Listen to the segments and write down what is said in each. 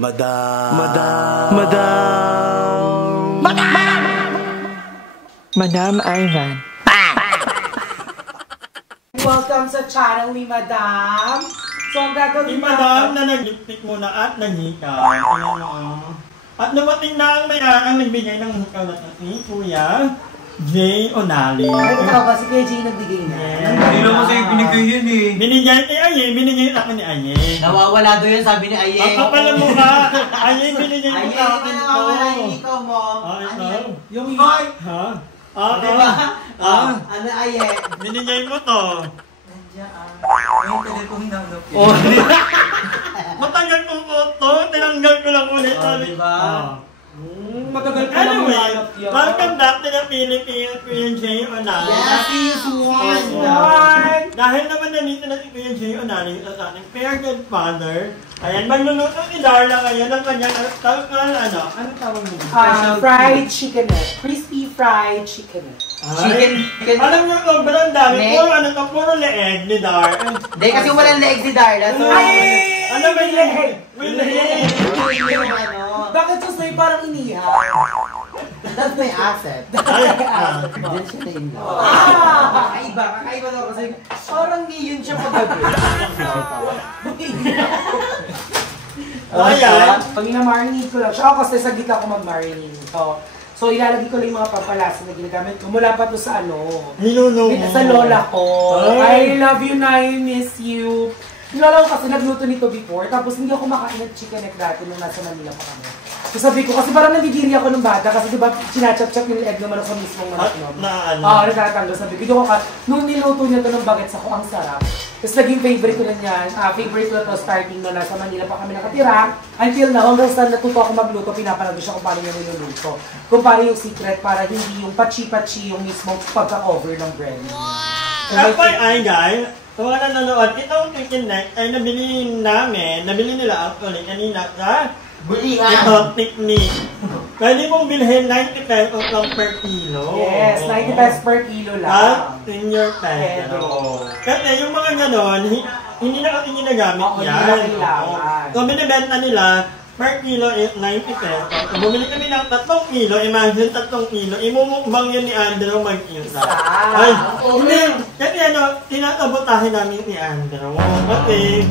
Madam. Madam Ivan. Welcome sa channel ni Madam. So, ang gagawin si Madam na naglipstick muna at naghikaw. At dumating na ang may-ang nagbigay ng hikaw na ni Kuya Jay Onali. Ay, ikaw ba? Si Kuya Jay nagbigay na. Hindi naman sa'yo binigay yun eh. Binigay kay Aye, binigay ako ni Aye. Nawawala doon yun, sabi ni Aye. Ang kapal mo ka. Aye, binigay mo sa akin to. Nawawala yung ikaw mo. Ito? Yung Hoy! Ha? Diba? Ano Aye? Binigay mo to. Nandiyan yung telepo hinanap yun. Matagal kong photo, tinanggal ko lang ulit. Diba? Matagal ka lang Anyway, welcome back to the Philippines, Kuya Jay Onali. Yes, he's one. Dahil naman nandito na si Kuya Jay Onali sa ating fair godfather. Ayan, magluluto ni Darla ngayon ng kanyang ano tawag mo? Fried chicken neck. Crispy fried chicken neck. Chicken. Alam niyo, sobrang dami. Puro leeg ni Dar. Hindi, kasi walang leeg si Darla. So, ano ba yung leeg? May leeg. Bakit sa sa'yo parang iniha? That's my asset. Diyan siya na yun. Kakaiba daw kasi parang ngayon siya paggabi. Ayan. Pag ina-marinate ko lang siya, kasi sa gitna ko mag-marinate ito. So, ilalagay ko lang yung mga pampalasa na ginagamit ko. Mula pa to sa ano? Sa lola ko. I love you na, I miss you. Yung lola ko kasi nagluto nito before, tapos hindi ako makain ng chicken neck dati nung nasa Manila pa kami. So sabi ko, kasi parang nagigiri ako ng bata, kasi diba sinachap-chap yung egg ng manok sa mismong manok nun. Nagtatanggal. Sabi ko, nung niluto niya to ng bagets ako, ang sarap. Tapos naging favorite ko na yan. Favorite ko na to starting na nasa Manila pa kami nakatira. Until now, hanggang sa natuto ako magluto, pinapanood ko siya kung paano niya niluluto. Kung paano yung secret, para hindi yung pachi-pachi yung mismong pagka-cover ng bread. FYI guys, kung mga nanonood, itong chicken neck ay nabili nila actually kanina sa ito, technique. Pwede mong bilhin 90 pesos lang per kilo. Yes, 90 pesos per kilo lang. At senior peso. Kasi yung mga ganon, hindi na kasi ginagamit yan. So binibenta nila, per kilo is 90 pesos. So bumili kami ng 3 kilo, imagine 3 kilo, imumukbang yun ni Andrew mag-isa. Ay, hindi. Kasi tinatabotahin namin ni Andrew. Kasi,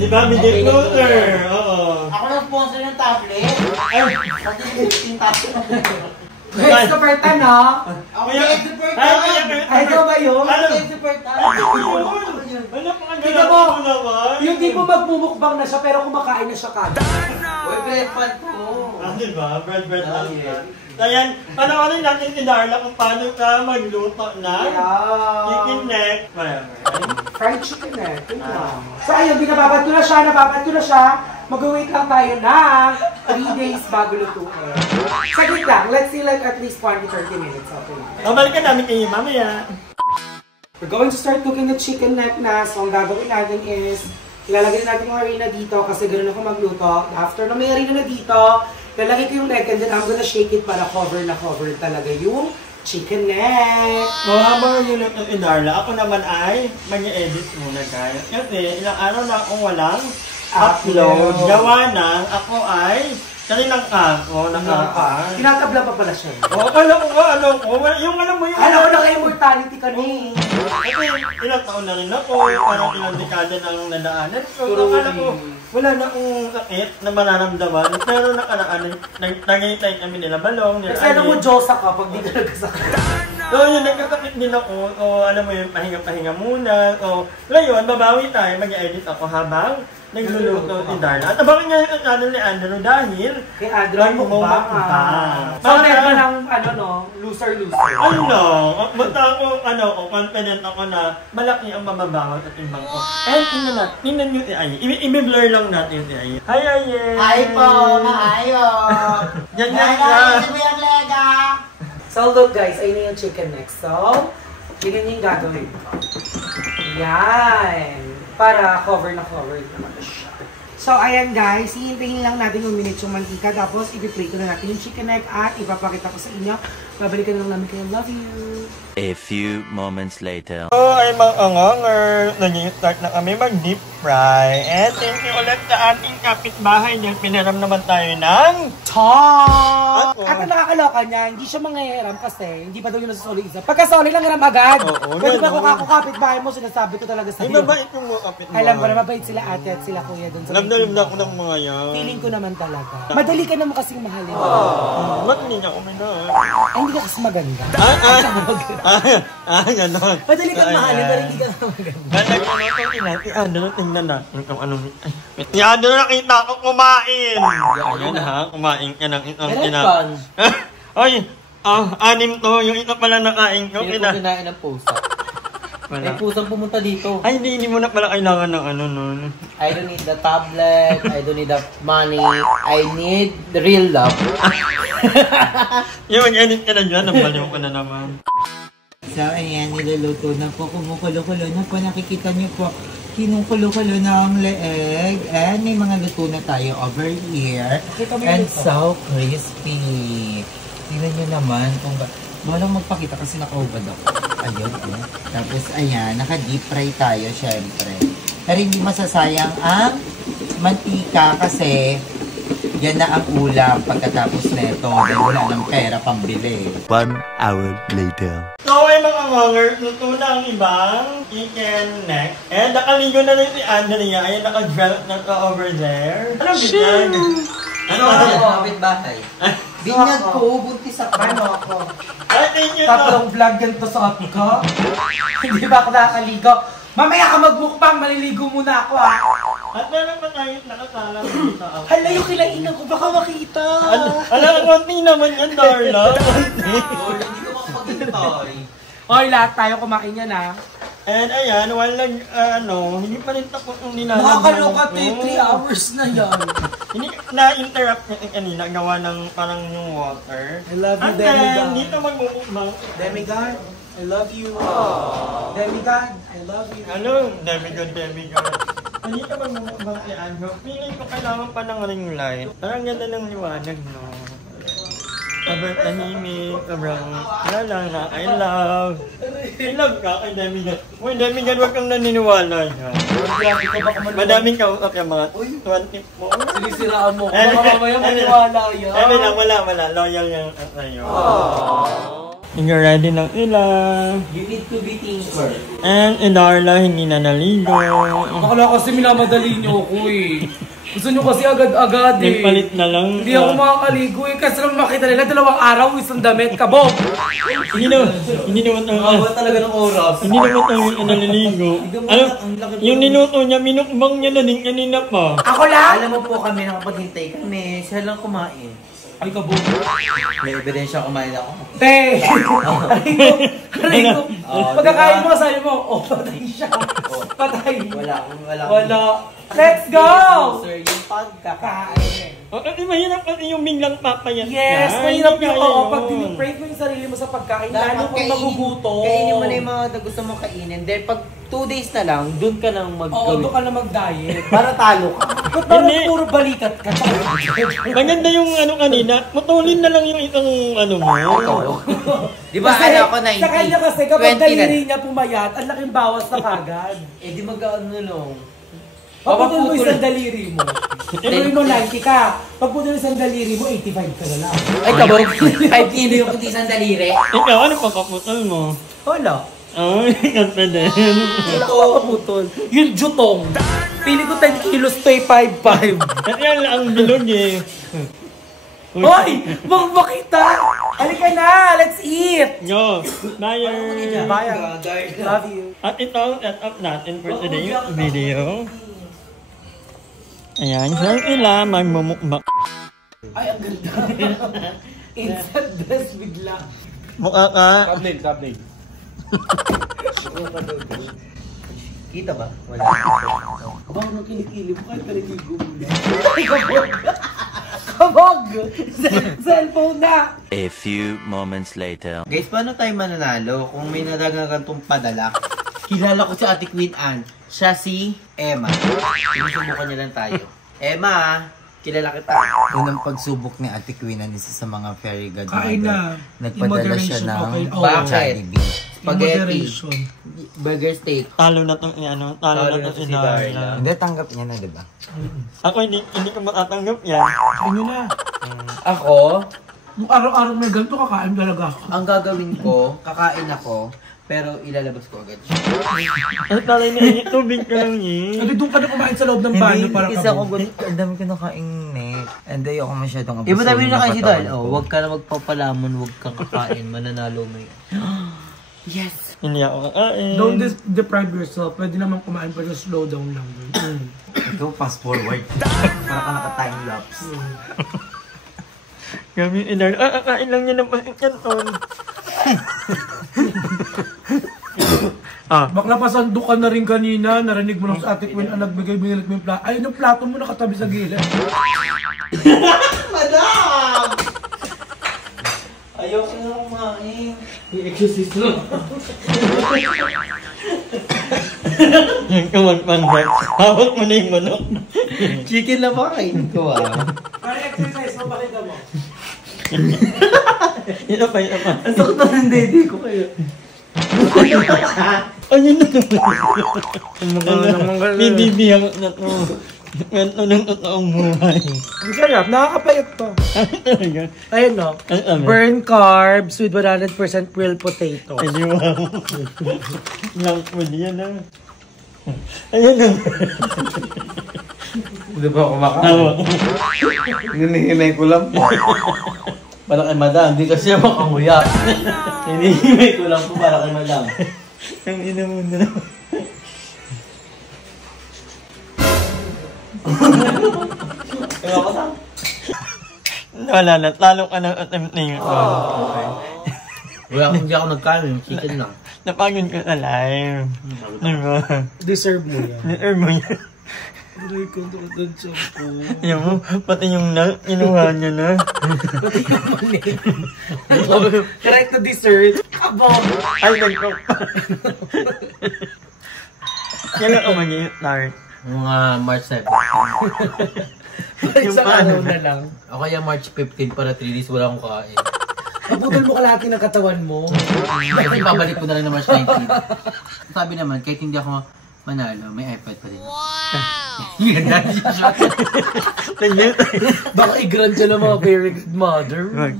di ba, bigay closer. Oo. Ako na sponsor ng tablet. Ay, pati yung tablet. Hey, super tan, ha? Ako yung super tan. Ay, ito ba yun? Ako yung super tan. Wala pa ang Tingnan mo, yung tipo magmumukbang na siya pero kumakain na siya kada. Uy, bread pan po. Diba? Bread lang yan. Ayan, panoorin natin si Darla kung paano ka magluto ng chicken neck. Fried chicken neck. So ayun, binababad ko na siya. Mag-wait lang tayo ng 3 days bago lutuin. Saglit lang, let's see like at least 20-30 minutes. Okay. Babalikan namin kayo mamaya. We're going to start cooking the chicken neck na. So ang gagawin natin is, ilalagay natin yung harina dito kasi ganoon ako magluto. After na may harina na dito, lalagay ko yung leg and then I'm gonna shake it para cover talaga yung chicken neck. Habang niluto si Darla, ako naman ay mag-edit muna guys. Kasi ilang araw na akong walang upload. Gawa ng ako ay kaninang ako, nakakaan. Tinatabla pa pala siya. Oo, alam ko yung alam mo yung... Alam ko na kayo mortality ka nun. Kasi ilang taon na rin ako, parang ilang dekada na ang nadaanan. So, akala ko, wala na akong sakit na mararamdaman. Pero nakaraan, nagaytay kami nila balong, nila kasi alam mo, Diyosa ka pag di ka nagkasakit. So yun, nagkasakit din ako. So alam mo yung pahinga-pahinga muna. So ngayon, babawi tayo, mag-edit ako habang nagluluto si Darla. At abangan niya yung channel ni Andrew dahil kay Andrew mukbang. So meron ng loser-loser. Basta ako, confident ako na malaki ang mababawat at timbang ko. And tingnan nyo si Aye. I-blur lang natin si Aye. Hi Aye! Hi po! Maayo! Yan. Hindi mo yung lega! So look guys, ayun yung chicken neck. So, ganyan yung gagawin. Yan. Para cover naman siya. So, ayan guys, hihintayin lang natin yung minutes yung mantika. Tapos, i-play ko na natin yung chicken neck at ipapakita ko sa inyo. Babalikan lang namin kayo. Love you! A few moments later. So, ay mga anganger. Nag-start na kami mag-dip fry. And thank you ulit sa ating kapitbahay dahil pinaram naman tayo ng Top! At ang nakakaloka niya, hindi siya mangyayaram kasi hindi pa daw yung nasusuli isa. Pagkasoli lang hiram agad. Oo, Pwede ba ganun. kung ako kapitbahay mo, sinasabi ko talaga Ay, sa'yo. mabait yung mga kapitbahay. Alam ko na mabait sila ate at sila kuya doon sa Alam na ako ng mga yan. feeling ko naman talaga. Madali ka naman kasing mahalin. Ba't hindi niya uminom? Ay, hindi ka kasi maganda. Ganon. Madali kang mahalin, pero hindi ka naman maganda. Tingnan natin kung anong... Yan, doon nakita ko kumain. Ayan ha, kumain ka ng itong Meron Ay, anim to. Yung ito pala nakain ko. Hindi ko kinain ng pusa. May pusang pumunta dito. Ay, hindi mo na pala kailangan ng ano nun. I don't need the tablet. I don't need the money. I need the real love. Yung mag-edit ka na dyan, nabaliw ko na naman. So, ayan, niluluto na po. Kumukulo-kulo na po. Nakikita niyo po, kinukulo-kulo na ang leeg. And may mga luto na tayo over here. And so crispy. Tingnan niyo naman kung walang magpakita kasi naka-ubad ako. Ayun, oh. Tapos, ayan, naka-deep fry tayo, syempre. Pero hindi masasayang ang mantika kasi yan na ang ulam pagkatapos neto. Dahil wala ng pera pambili. 1 hour later. So, ay mga monger, luto na ang ibang chicken neck. And nakaligo na rin si Andrea. Ayan, naka-dwell na ka over there. Anong binyag? Ano Kapitbahay. Binyag ko, buntis ako. Ano ako? Ay, thank you. Tatlong vlog ganito sa app ko. Hindi ba ako nakakaligo? Mamaya ka magbukbang, maliligo muna ako ha. At meron pa tayo nakasala dito. Hala, yung kilainan ko, baka makita. Alam, konti naman yan, Darla. Hindi ko makapagintay. Hoy, lahat tayo kumain yan ha. And ayan, walang, hindi pa rin tapos yung nilalagyan. Nakakaloka, 3 hours na yan. Hindi na-interrupt niya kanina, gawa ng parang yung water. I love you, And then, Demigod. dito magmumukbang. Demigod, I love you. Demigod, I love you. Hello, Demigod. Dito magmumukbang si Andrew. Feeling ko kailangan pa ng ring light. Parang ganda ng liwanag, no? Sobrang tahimik, sobrang lang na I love. I love ka kay Demigod. Uy, Demigod, wag kang naniniwala niya. Madaming kausap yung mga 20 mo. Sinisiraan mo. Baka mamaya maniwala yan. Wala. Loyal yung sa'yo. You're ready ng ilang. You need to be thinker. And Darla, hindi na naligo. Bakala kasi minamadali niyo ako eh. Gusto niyo kasi agad-agad eh. Nagpalit na lang. Hindi ako makakaligo eh. Kasi lang makita nila 2 araw, isang damit, kabog. Hindi naman Bawal talaga ng oras. Hindi naman tayo naliligo. Alam, yung niluto niya, minukbang niya na din kanina pa. Ako lang? Alam mo po kami, nakapaghintay kami. Siya lang kumain. Ay, kabog. May ebidensya kumain ako. Te! Aray ko. Pagkakain mo, sabi mo, patay siya. Patay. Wala. Let's go! Sir, yung pagkakain. Kakain. Kasi mahirap kasi yung biglang papayat Yes, ka. mahirap Hindi yung kaya oo. yun. Pag diniprate mo yung sarili mo sa pagkain, lalo kung nagugutom. Kainin mo na yung mga gusto mo kainin. Then pag 2 days na lang, dun ka nang Oo, mag-gawin. doon ka na mag-diet. Para talo ka. Ba't parang Hindi. puro balikat ka? Maganda yung kanina, mutulin na lang yung isang mo. Di ba, Kasi, ako na sa kanya kasi kapag 20 na. daliri niya pumayat, ang laking bawas na kagad. Eh di mag-ano lang. Pagputol mo isang daliri mo. Tuloy mo 90 ka. Pagputol mo isang daliri mo, 85 ka na lang. Ay, kabog. 5 kilo yung puti isang daliri. Ikaw, ano pagkaputol mo? Wala. Ay, ganda din. Wala ka paputol. Yung jutong. Pili ko 10 kilos to 5'5". At yan lang ang bilog eh. Hoy! Wag makita! Halika na! Let's eat! Yo, Bayer. Bye. Love you. At ito ang setup natin for today's video. Ayan, sir ila, magmumukbang. Ay, ang ganda. Instant dress bigla. Mukha ka. Tablet. Kita ba? Wala. Bang nang kilikili mo kahit naligo mo na. Kabog! Cellphone na! A few moments later. Guys, paano tayo mananalo kung may nadagdagan tong padala? Kilala ko si Ate Queen Anne. Siya si Emma. Sinusubukan niya lang tayo. Emma, kilala kita. Unang pagsubok ni Ate Queen Anne, isa sa mga fairy Kain godmother. na. Nagpadala siya Moderation, ng okay. Bakit? Jollibee. Spaghetti. Burger steak. Talo na itong ano, talo na itong si Darla. Hindi, tanggap niya na, diba? Ako hindi ko matatanggap yan. Ano na? Ako, Nung araw-araw may ganito, kakain talaga ako. ang gagawin ko, kakain ako, pero ilalabas ko agad siya. Ang talay na init, tubig ka lang eh. Sabi, doon ka na kumain sa loob ng banyo para Isa ko kabog. ang dami ko nakaing net. And ayoko masyadong abuso. Iba dami na kayo si Dal. Oh, Huwag ka na magpapalamon, huwag kang kakain. Mananalo mo yun. yes! Hindi ako kakain. Don't deprive yourself. Pwede naman kumain pero slow down lang. Ikaw fast forward. Para ka naka-time lapse. Gabi yung inal. Kakain lang niya ng pangkanton. Bakla pasando ka na rin kanina. Narinig mo lang sa ate Queen ang nagbigay-binilag mo yung plato. Ayun yung plato mo nakatabi sa gilid. Madam! Ayoko na kumain. I-exercise lang. Yung kumagpanggat. Hawak mo na yung manok. Chicken na ba kain ko Para exercise mo, pakita mo. Yun na pa, yun na pa. Ang sakit na ng dede ko kayo. Oh, yun na naman. Bibibiyang na to. Ganto ng totoong buhay. Ang sarap, nakakapayat to. Talaga. Ayun no, burn carbs with 100% grilled potato. Ay, di ba? Lang food yan ah. Ayun na. Hindi ba ako makain? Hinihimay ko lang po. Para kay madam, di kasi ako makanguya. Hinihimay ko lang po para kay madam. Ang ina mo na naman. Kaya ko na. Wala na, talo ka ng attempt na yun. Wala kung di ako nagkain, chicken lang. Napagod ka na live. Diba? Deserve mo yan. Deserve mo yan. Aray ko, nakatansya ko. Ayan mo, pati yung na, inuha niya na. Pati yung mali. Correct na dessert. Kabog! Ay, nagko. Kailan ka mag-i-start? Mga March 7. Isang araw na lang. O kaya March 15 para 3 days wala akong kain. Naputol mo kalahati ng katawan mo. Kasi babalik ko na lang na March 19. Sabi naman, kahit hindi ako manalo, may iPad pa rin. Baka i-grant siya ng mga very good mother. Wag.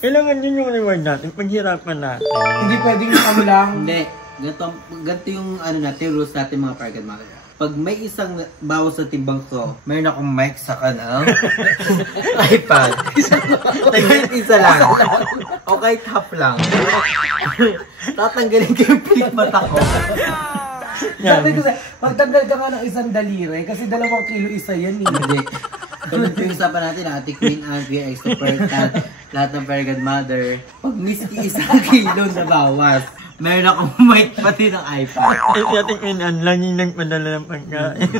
Kailangan din yung reward natin, paghirapan natin. Hindi pwedeng ano lang. Hindi. Ganito yung ano natin, rules natin mga paragad mga. Pag may isang bawas sa timbang ko, mayroon akong mic sa kanal. iPad. Isa lang. O kahit half lang. Tatanggalin ko yung pink mata ko. Sabi ko sa'yo, magtanggal ka nga ng isang daliri kasi 2 kilo isa yan eh. Hindi. Tulad yung usapan natin, Ate Queen, Andrea, Extra Percat, lahat ng Paragad Mother. Pag miski 1 kilo na bawas, meron akong mic pati ng iPad. Eh, si ating inan, laging nagpadala ng pagkain.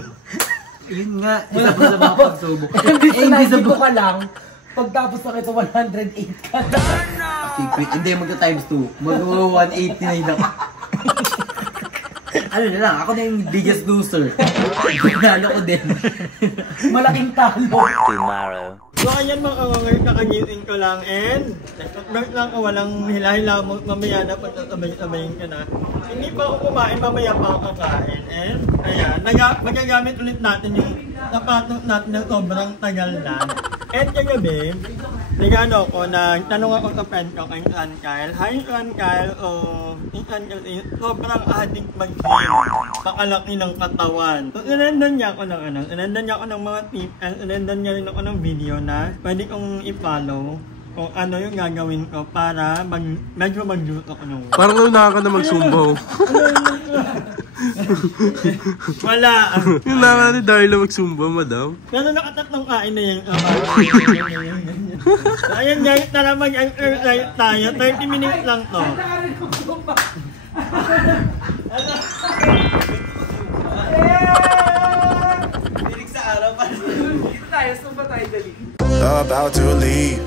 Yun nga, isa po sa mga pagsubok. Hindi sa Hindi sa 90 ka lang, pagtapos na kita 108 ka na. Ate Queen, hindi magka times 2. Mag-189 ako. Ano na lang, ako na yung biggest loser. Nalo ko din. Malaking talo. Tomorrow. So ayan mga kawanger, kakagising ko lang and nag lang ako, walang hila-hila mo, mamaya na pagtatabay-tabayin ka na. Hindi pa ako kumain, mamaya pa ako kakain. And ayan, magagamit ulit natin yung sapatos natin na sobrang tagal na. And kagabi, nagano ako, nagtanong ako sa friend ko kay San Kyle. Hi San Kyle, San Kyle, sobrang adik mag-gym. Pakalaki ng katawan. So, inandan niya ako ng mga tips, and inandan niya rin ako ng video na pwede kong i-follow kung ano yung gagawin ko para medyo magluto ko nung. Parang naunahan ka na mag-sumbaw. Wala. Yung naka ni Darla mag-sumbaw, madam. Pero nakatatlong kain na yung So, ayan guys, tara mag-exercise tayo. 30 minutes lang to. About to leave,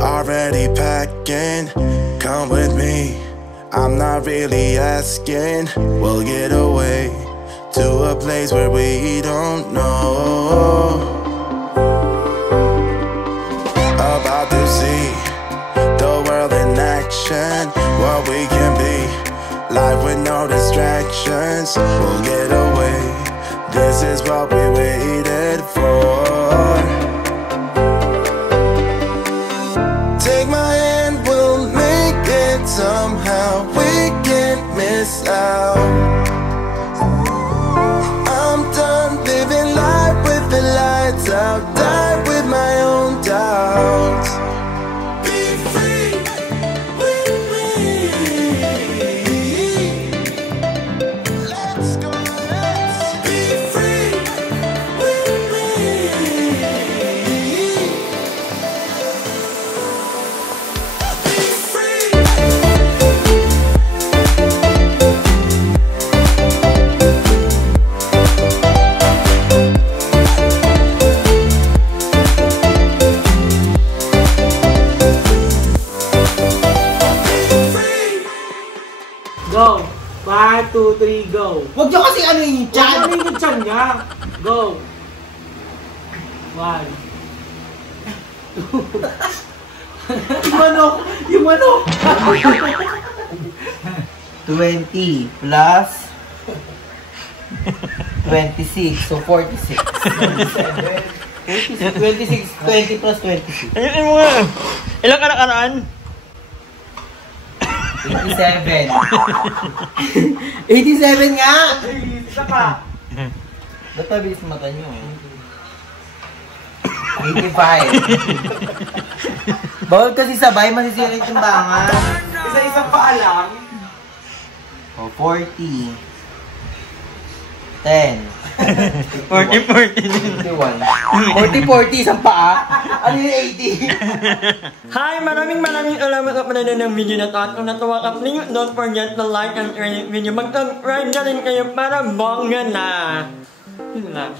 already packing. Come with me, I'm not really asking. We'll get away to a place where we don't know. About to see the world in action, what we can be. no distractions. We'll get away. This is what we waited for. Take my hand, we'll make it somehow. We can't miss out. I'm done living life with the lights out. Die with my own doubts. Be free with me. Let's go, let's be free with me. Be free. Go! 1, 2, 3, go! Huwag nyo kasi ano yung Diyan! chan! Ano yung tiyan niya? Go! 1. Yung manok! Yung manok! 20 plus 26, so 46. 26, 20 plus 26. Ayun mo nga. Ilang anak-anaan? 87. 87 nga! Isa ka! Ba't mabilis mata nyo eh? 85. Bawal kasi sabay, masisira yung timbangan. Isa-isa pa lang. O, 40. 10. 40-40. 41. 40-40, isang paa. Ano yung 80? Hi! Maraming salamat sa panonood ng video na to. At kung natuwa ka, please don't forget to like and share this video. Mag-subscribe na rin kayo para bongga na. Yun lang.